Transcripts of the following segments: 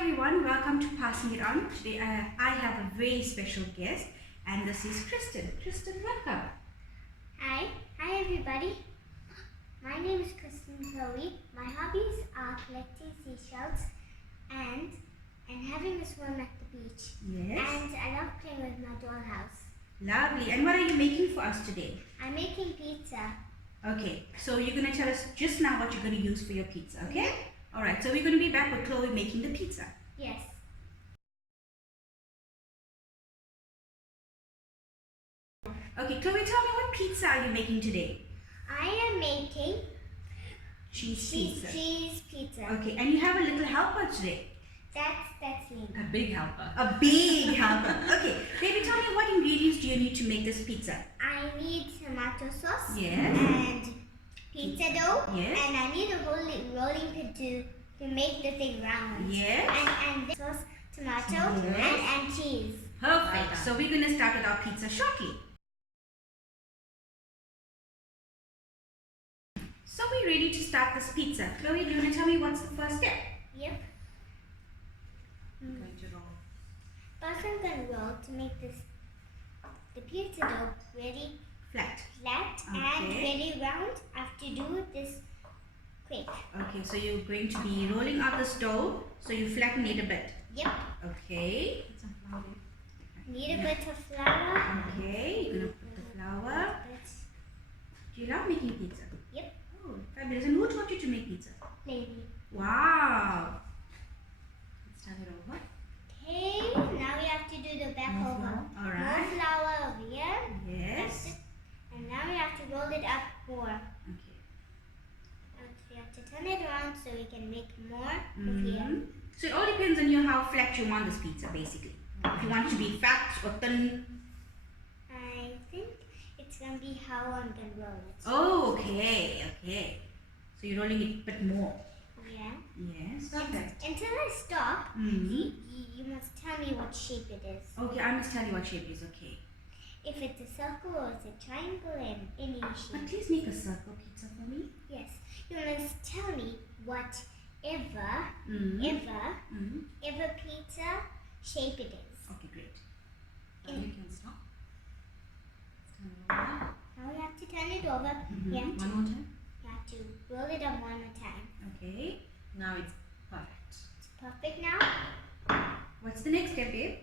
everyone, welcome to Passing It On. Today I have a very special guest and this is Kristin. Kristin, welcome. Hi everybody. My name is Kristin Chloe. My hobbies are collecting seashells and having a swim at the beach. Yes. And I love playing with my dollhouse. Lovely. And what are you making for us today? I'm making pizza. Okay, so you're going to tell us just now what you're going to use for your pizza, okay? Alright, so we're going to be back with Chloe making the pizza. Yes. Okay, Chloe, tell me what pizza are you making today? I am making cheese pizza. Okay, and you have a little helper today. That's me. A big helper. A big helper. Okay, baby, tell me what ingredients do you need to make this pizza? I need tomato sauce. Yes. And pizza dough. Yes. And I need a rolling pin to make the thing round. Yes. And this sauce, tomato, yes. and cheese. Perfect. So we're going to start with our pizza shortly. So we're ready to start this pizza. Chloe, do you want to tell me what's the first step? Yep. Going to roll. First I'm going to roll to make the pizza dough very flat and very round. I have to do this quick. Okay, so you're going to be rolling out this dough so you flatten it a bit. Yep. Okay. Need a bit of flour. Okay, you're going to put the flour. Do you love making pizza? Yep. Oh, fabulous. And who taught you to make pizza? Maybe. Wow. Let's turn it over. Okay, now we have to do the back over. Alright. More flour over here. Yes. And now we have to roll it up more. Okay. And we have to turn it around so we can make more over here. So it all depends on you how flat you want this pizza, basically. If you want it to be fat or thin. I think it's going to be how I'm going to roll it. Oh, okay. Okay. So you're rolling it a bit more. Yeah. Yes. Perfect. Until I stop, you must tell me what shape it is. Okay, I must tell you what shape it is. Okay. If it's a circle or it's a triangle and any shape. But please make a circle pizza for me. Yes. You must tell me whatever pizza shape it is. Okay, great. Now you can stop. Turn it over. Now we have to turn it over. One more time. You have to roll it up one more time. Okay. Now it's perfect. It's perfect now. What's the next step, babe?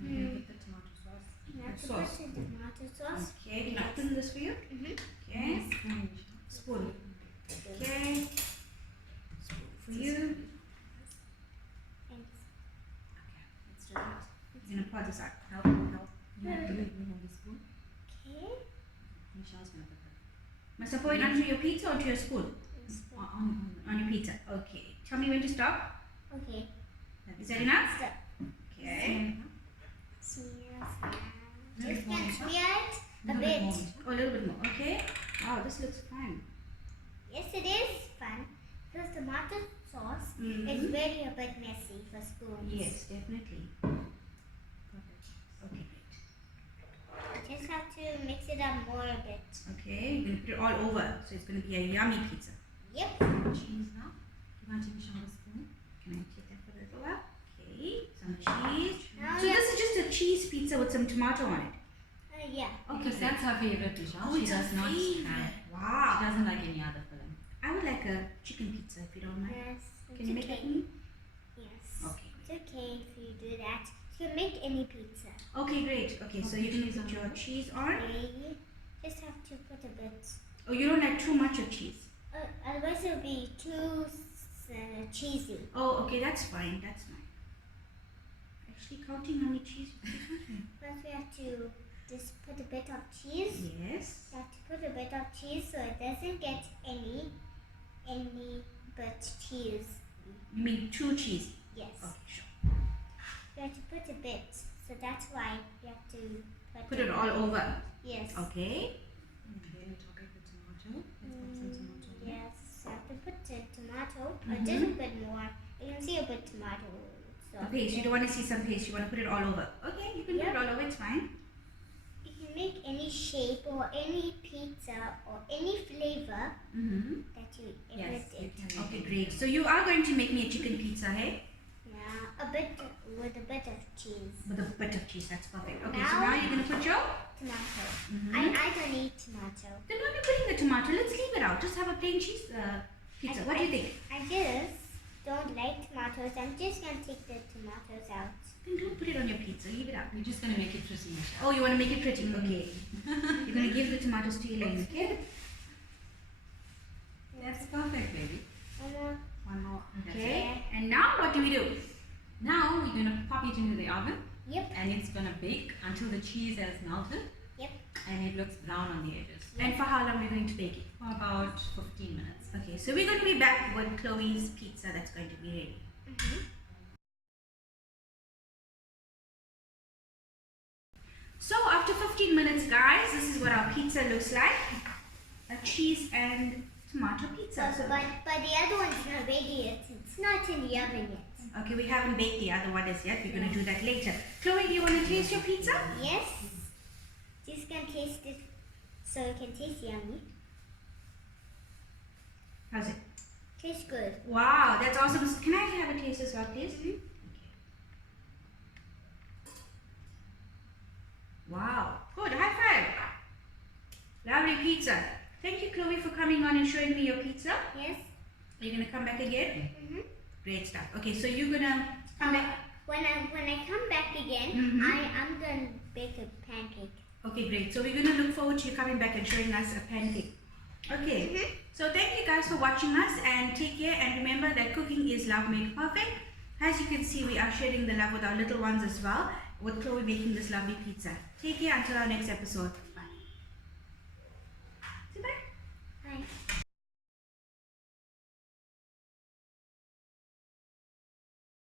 Now you put the tomato sauce. You have to Sauce. put the tomato sauce. Okay, can I open this for you? Okay. Spoon. Okay. Spoon for you. And Let's do that. You're going to pour this out. Help. You have to make me hold the spoon. okay. Michelle's going to put Must I pour it onto your pizza or to your spoon? it on On your pizza. Okay. Tell me when to stop. Okay. Is that enough? Stop. Okay. Smear. Just can smear it a bit. Oh, a little bit more. Okay. Wow, this looks fun. Yes, it is fun because tomato sauce is very a bit messy for spoons. Yes, definitely. Okay, great. You just have to mix it up more a bit. Okay, you're going to put it all over. So it's going to be a yummy pizza. Yep. cheese now. You want to Michelle the spoon? Can I take that for a little while? Okay, some cheese. Now So this is just a cheese pizza with some tomato on it. yeah. Okay, Because that's her favorite dish. Oh, She it's does her not favorite. have. Wow. She doesn't like any other filling. I would like a chicken pizza if you don't mind. Yes. Can you make that for me? Yes. Okay. It's okay if you do that. You can make any pizza. Okay, great. Okay, so you're going to put your cheese on. Okay. Just have to put a bit. Oh, you don't like too much of cheese. Otherwise it'll be too cheesy. Oh, okay, that's fine. That's fine. Actually, counting how many cheese you put. First we have to just put a bit of cheese. Yes. You have to put a bit of cheese so it doesn't get any but cheese. You mean too cheesy? Yes. Okay, sure. You have to put a bit. So that's why you have to Put it all over. Yes. Okay. Okay, top it with tomato. Let's put some tomato. Yes. So I have to put the tomato. A little bit more. You can see a bit tomato. So A paste. You don't want to see some paste. You want to put it all over. Okay, you can put it all over. It's fine. you can make any shape or any pizza or any flavor that you ever Yes, did. you can. Okay, great. So you are going to make me a chicken pizza, hey? A bit with a bit of cheese. With a bit of cheese, that's perfect. Okay, so now you're going to put your... Tomato. Mhm. I don't eat tomato. Then why are we putting the tomato? Let's leave it out. Just have a plain cheese pizza. What do you think? I just don't like tomatoes. I'm just going to take the tomatoes out. Then don't put it on your pizza. Leave it out. We're just going to make it pretty, Michelle. Oh, you want to make it pretty? Okay. You're going to give the tomatoes to Elaine, okay? That's perfect, baby. One more. One more. That's it. Okay. And now what do we do? Now we're going to pop it into the oven. Yep. And it's going to bake until the cheese has melted. Yep. And it looks brown on the edges. And for how long are we going to bake it? For about 15 minutes. Okay, so we're going to be back with Chloe's pizza that's going to be ready. So after 15 minutes, guys, this is what our pizza looks like. A cheese and tomato pizza. So, But the other one's not ready yet. It's not in the oven yet. okay, we haven't baked the other one as yet. We're going to do that later. Chloe, do you want to taste your pizza? Yes. Just gonna taste it so it can taste yummy. How's it? Tastes good. Wow, that's awesome. Can I have a taste as well, please? Wow, good. High five. Lovely pizza. Thank you, Chloe, for coming on and showing me your pizza. Yes. Are you going to come back again? Mm-hmm. Great stuff. Okay, so you're going to come back. When I come back again, Mhm. I'm gonna bake a pancake. Okay, great. So we're going to look forward to you coming back and showing us a pancake. Okay, so thank you guys for watching us and take care, and remember that cooking is love made perfect. As you can see, we are sharing the love with our little ones as well, with Chloe making this lovely pizza. Take care until our next episode.